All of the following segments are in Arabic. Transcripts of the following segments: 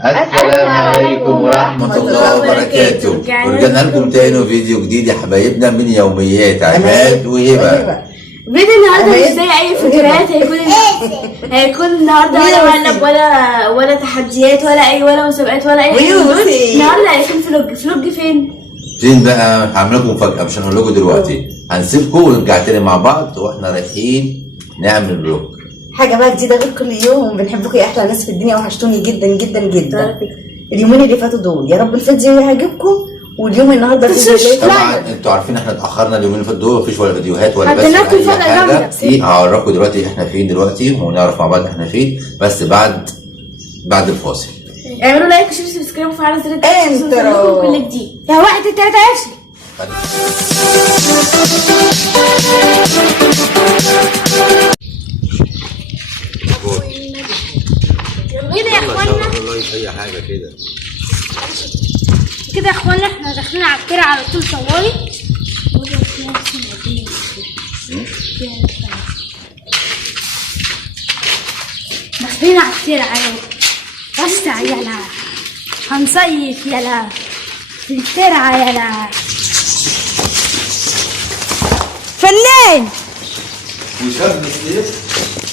السلام عليكم ورحمة الله وبركاته. ورجعنا لكم تاني فيديو جديد يا حبايبنا من يوميات عماد وهبة. فيديو النهارده مش زي اي فيديوهات، هيكون النهارده ولا مقلب ولا تحديات ولا مسابقات ولا اي حاجه. النهارده هيكون فلوج فين بقى؟ هعمل لكم مفاجأة، مش هنقول لكم دلوقتي، هنسيبكم ونرجع تاني مع بعض واحنا رايحين نعمل فلوج. حاجه بقى جديده غير كل يوم. بنحبكم يا احلى ناس في الدنيا، وحشتوني جدا جدا جدا. اليومين اللي فاتوا دول يا رب الفيديو يعجبكم، واليوم النهارده فيديو. طبعا انتوا عارفين احنا اتاخرنا اليومين اللي فاتوا دول، مفيش ولا فيديوهات ولا بس هدينا لكم فجأة حاجه. هعرفكم دلوقتي احنا فين دلوقتي ونعرف مع بعض احنا فين، بس بعد الفاصل. اعملوا لايك وشير وسبسكرايب وفعلوا زر الجرس عشان يوصلكم كل جديد. يا 1 2 3 امشي. يا اخوانا اي حاجه كده يا اخوانا، احنا داخلين على الترع على طول طوالي. داخلين على الترع وسع يلا، هنصيف يلا في الترع يلا. فنان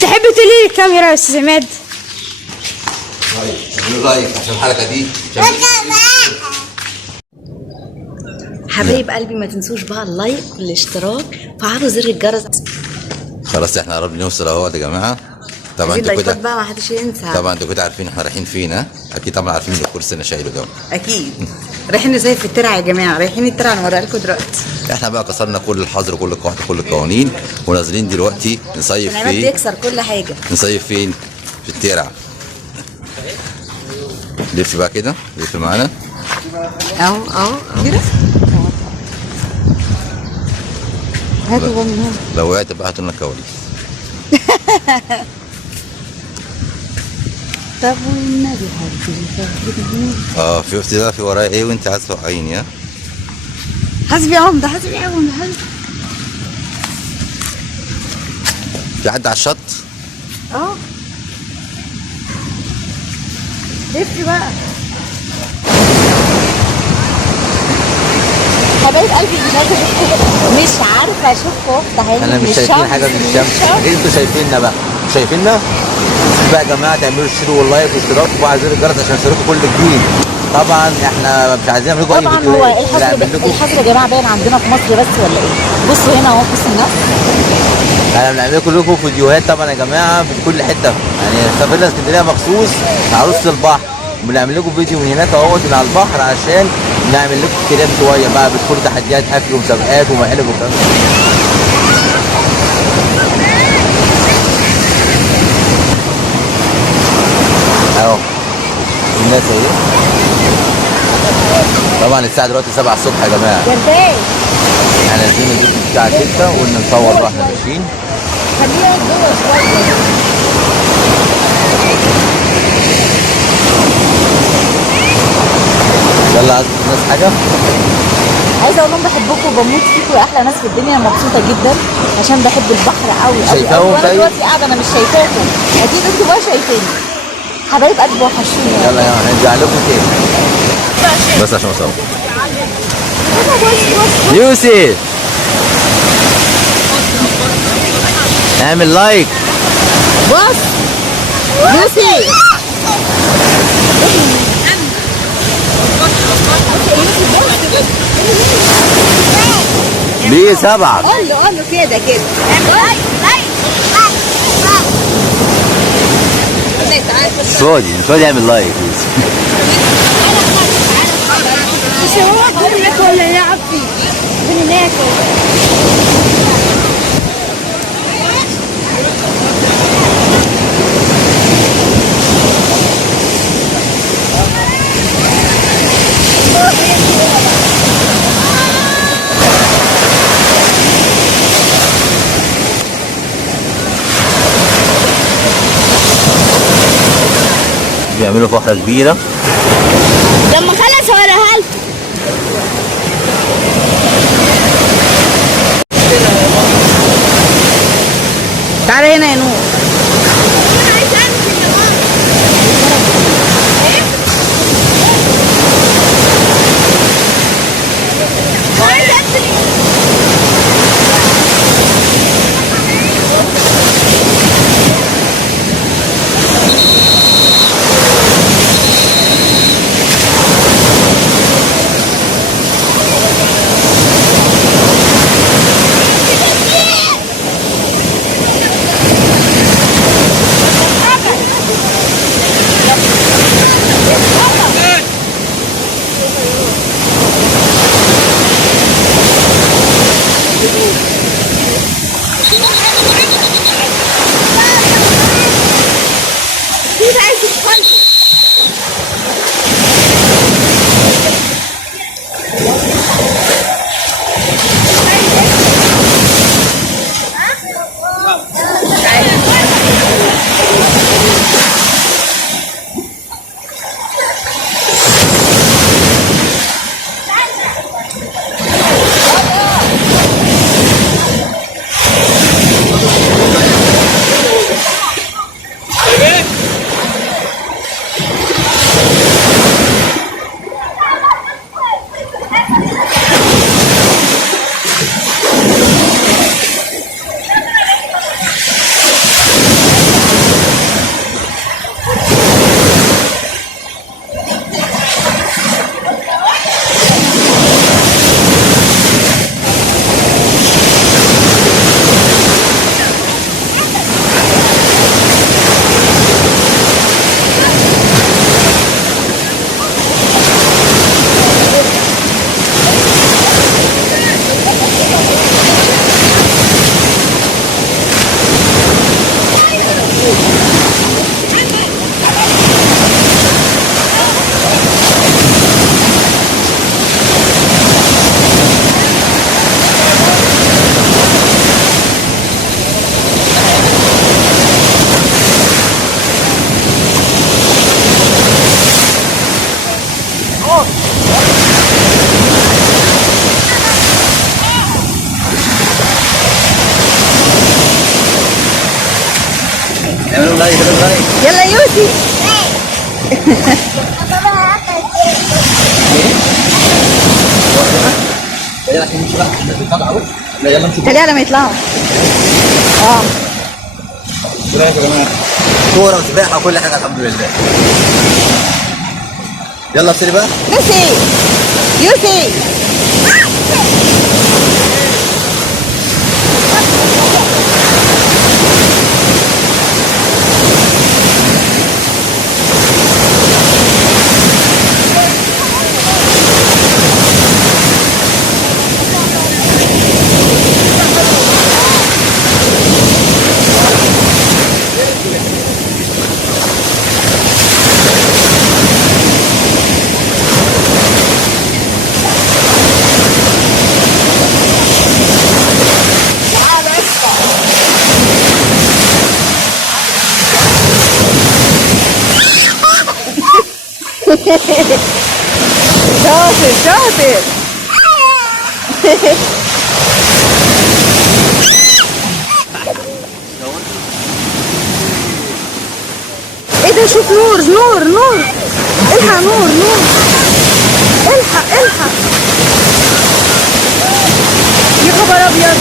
تحب تقولي الكاميرا يا استاذ عماد؟ لايك عشان الحلقه دي. حبايب قلبي ما تنسوش بقى اللايك والاشتراك وفعلوا زر الجرس. خلاص احنا قربنا نوصل اهوت يا جماعه. طبعا انتوا كده بقى ما حدش ينسى. طبعا انتوا كده عارفين احنا رايحين فين. ها اكيد طبعا عارفين الكرسي انا شايله ده. اكيد رايحين نصيف في الترع يا جماعه، رايحين الترع نوريها لكم دلوقتي. احنا بقى كسرنا كل الحظر وكل القواعد وكل القوانين ونازلين دلوقتي نصيف فين. عماد يكسر كل حاجه. نصيف فين؟ في الترع. لف بقى كده، لف معانا اهو كده. هاتوا بقى من هنا. لو وقعت بقى هاتوا لنا كواليس. طب والنبي شفتي بقى في ورايا ايه وانت عايز توقعيني؟ ها حسبي يا عمده، حسبي يا عمده. في حد على الشط؟ لف بقى حبايب قلبي. مش عارفه اشوفكم افتح. انا مش شايفين حاجه من الشمس. ايه انتوا شايفيننا بقى؟ شايفيننا بقى يا جماعه؟ تعملوا الشير واللايك والاشتراك وفعلوا زر الجرس عشان يوصلكم كل جديد. طبعا احنا مش عايزين نعمل لكم اي فيديو. طبعا هو الحظر يا جماعه باين عندنا في مصر بس ولا ايه؟ بصوا هنا اهو، بصوا الناس. احنا بنعمل لكم فيديوهات طبعا يا جماعه في كل حته. يعني سافرنا اسكندريه مخصوص عروسه البحر، بنعمل لكم فيديو من هناك اهوت من على البحر عشان نعمل لكم كلام شويه بقى بتكون تحديات اكل ومسابقات ومقالب وكلام. اهو الناس اهي. طبعا الساعه دلوقتي 7 الصبح يا جماعه. احنا نازلين من الساعه 6 وقلنا نصور واحنا ماشيين. خليها جوه شويه. يلا عايز الناس حاجه؟ عايزه اقول لهم بحبكم وبموت فيكم يا احلى ناس في الدنيا. مبسوطه جدا عشان بحب البحر قوي. شايفاهم؟ انا دلوقتي قاعده انا مش شايفاكم، اكيد انتوا بقى شايفيني. حبايب قلبي وحشوني. يلا هنرجع لكم تاني بس عشان اصور. يوسف اعمل لايك. بص يوسف ليه 7؟ قول له كده مش فاضي يعمل لايك. مش هو هقول ولا يلعب فيه من هناك. بيعملوا فخرة كبيرة. لما خلص وريها لكم. تعالى هنا يا نور. انا عايزه امشي يا ماما. يلا عشان نمشي بقى لا يلا نمشي خليها لما يطلعوا. اه ايه رايك يا جماعه؟ كوره وسباحه وكل حاجه الحمد لله. يلا ابتدي بقى. يوسي يوسي شاطر شاطر. ايه ده؟ شوف نور نور نور، الحق نور نور، الحق الحق يا خبر ابيض.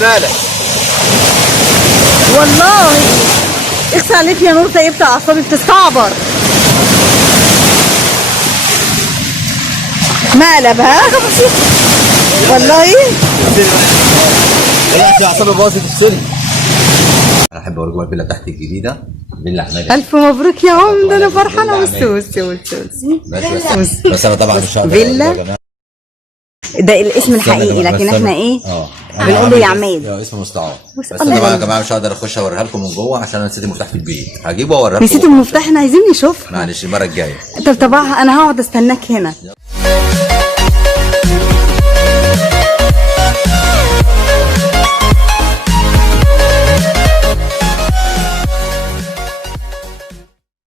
مالك؟ والله اخسى عليك يا نور، طيبت اعصابي بتستعبر. مقلب ها؟ والله لا اعصابي باظت افصلي. انا احب اوريكم الفيلا بتاعتي الجديده، فيلا عماله. الف مبروك يا عم، ده انا فرحانه. بس انا طبعا مش هقدر فيلا ده الاسم الحقيقي، لكن احنا ايه بنقول له يا عماد. اسم مستعار. بس طبعا يا جماعه مش هقدر اخش اوريها لكم من جوه عشان انا نسيت المفتاح في البيت. هجيبه واوريها لكم. نسيت المفتاح؟ احنا عايزين نشوفها. معلش المره الجايه. طب انا هقعد استناك هنا.